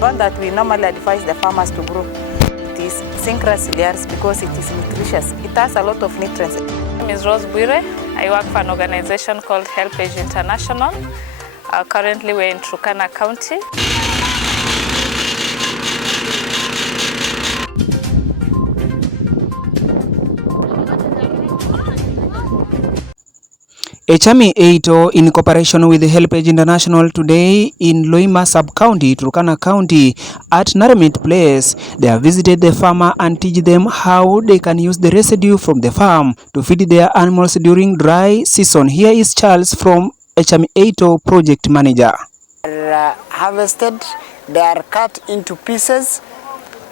One that we normally advise the farmers to grow, it is Synchra ciliaris because it is nutritious. It has a lot of nutrients. My name is Rose Bwire. I work for an organization called Helpage International. Currently we're in Turkana County. C.B.O in cooperation with Helpage International today in Loima sub-county, Turkana County at Naremit place. They have visited the farmer and teach them how they can use the residue from the farm to feed their animals during dry season. Here is Charles from C.B.O project manager. They are harvested, they are cut into pieces,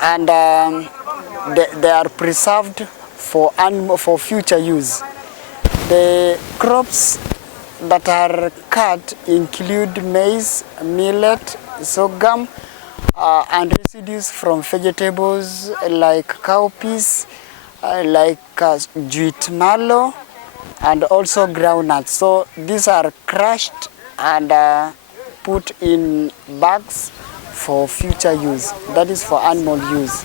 and they are preserved for future use. The crops that are cut include maize, millet, sorghum, and residues from vegetables like cowpeas, like jute mallow, and also groundnuts. So these are crushed and put in bags for future use. That is for animal use.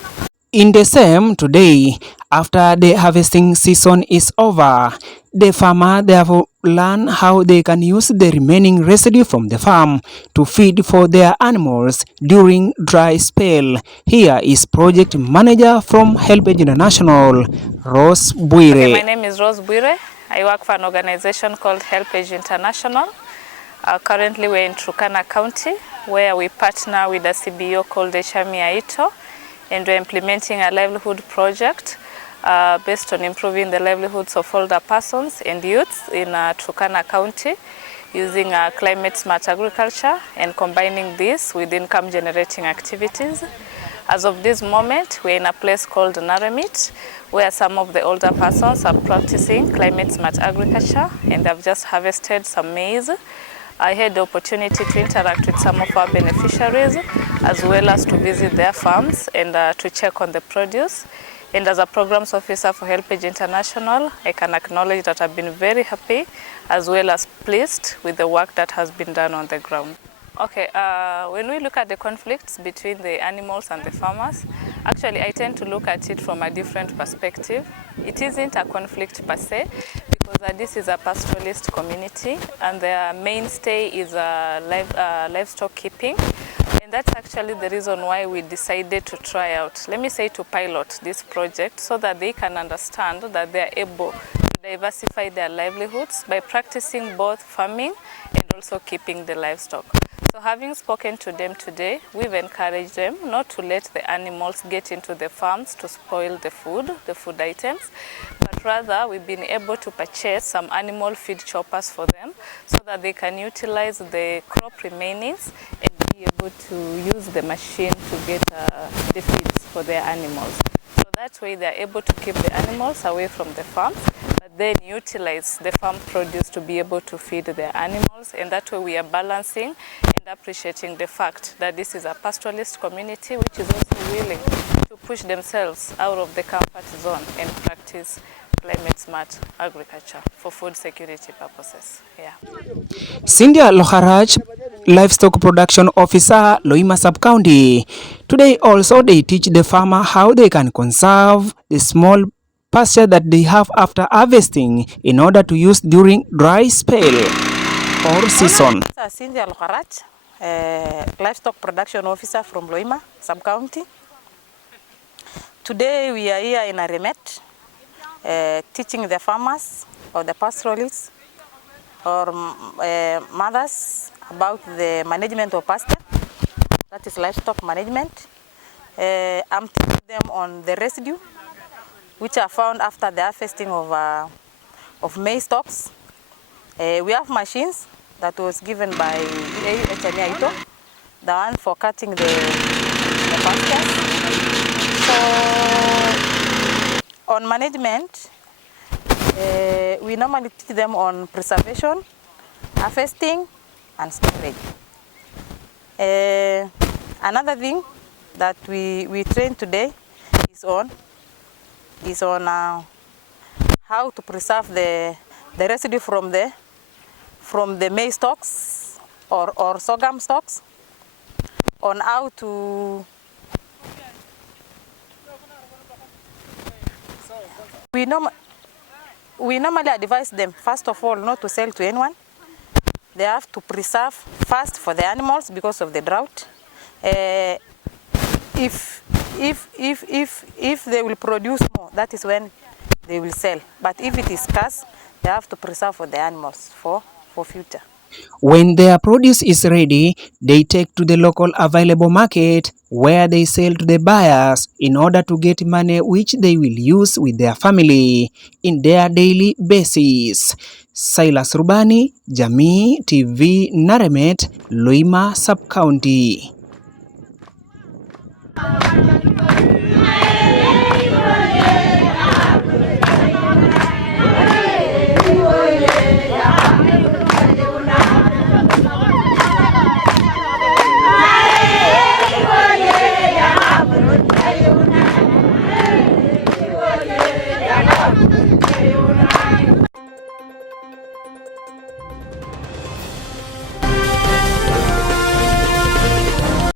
In the same today, after the harvesting season is over, the farmer therefore learn how they can use the remaining residue from the farm to feed for their animals during dry spell. Here is project manager from Helpage International, Rose Bwire. Okay, my name is Rose Bwire. I work for an organization called Helpage International. Currently we're in Turkana County, where we partner with a C.B.O called C.B.O, and we're implementing a livelihood project based on improving the livelihoods of older persons and youths in Turkana County using climate smart agriculture and combining this with income generating activities. As of this moment, we're in a place called Naremit, where some of the older persons are practicing climate smart agriculture and they've just harvested some maize. I had the opportunity to interact with some of our beneficiaries as well as to visit their farms and to check on the produce. And as a programs officer for Helpage International, I can acknowledge that I've been very happy as well as pleased with the work that has been done on the ground. Okay, when we look at the conflicts between the animals and the farmers, actually I tend to look at it from a different perspective. It isn't a conflict per se, because this is a pastoralist community and their mainstay is livestock keeping. And that's actually the reason why we decided to try out, let me say to pilot this project, so that they can understand that they are able to diversify their livelihoods by practicing both farming and also keeping the livestock. So having spoken to them today, we've encouraged them not to let the animals get into the farms to spoil the food items, but rather we've been able to purchase some animal feed choppers for them so that they can utilize the crop remainings and be able to use the machine to get the feeds for their animals. So that way they're able to keep the animals away from the farms, but then utilize the farm produce to be able to feed their animals, and that way we are balancing and appreciating the fact that this is a pastoralist community which is also willing to push themselves out of the comfort zone and practice climate smart agriculture for food security purposes. Yeah. Cynthia Loharach, livestock production officer, Loima sub-county. Today also they teach the farmer how they can conserve the small pasture that they have after harvesting in order to use during dry spell or season. Cynthia Loharach, livestock production officer from Loima sub-county. Today we are here in Naremit, teaching the farmers or the pastoralists or mothers about the management of pasture, that is livestock management. I'm teaching them on the residue which are found after the harvesting of maize stalks. We have machines that was given by C.B.O, the one for cutting the pastures. So on management, we normally teach them on preservation, harvesting, and storage. Another thing that we train today is on how to preserve the residue from the maize stalks or sorghum stalks. on how to we normally advise them, first of all, not to sell to anyone. They have to preserve first for the animals because of the drought. If they will produce more, that is when they will sell. But if it is scarce, they have to preserve for the animals for future. When their produce is ready, they take to the local available market where they sell to the buyers in order to get money which they will use with their family in their daily basis. Silas Rubani, Jamii TV, Naremit, Loima Sub-County.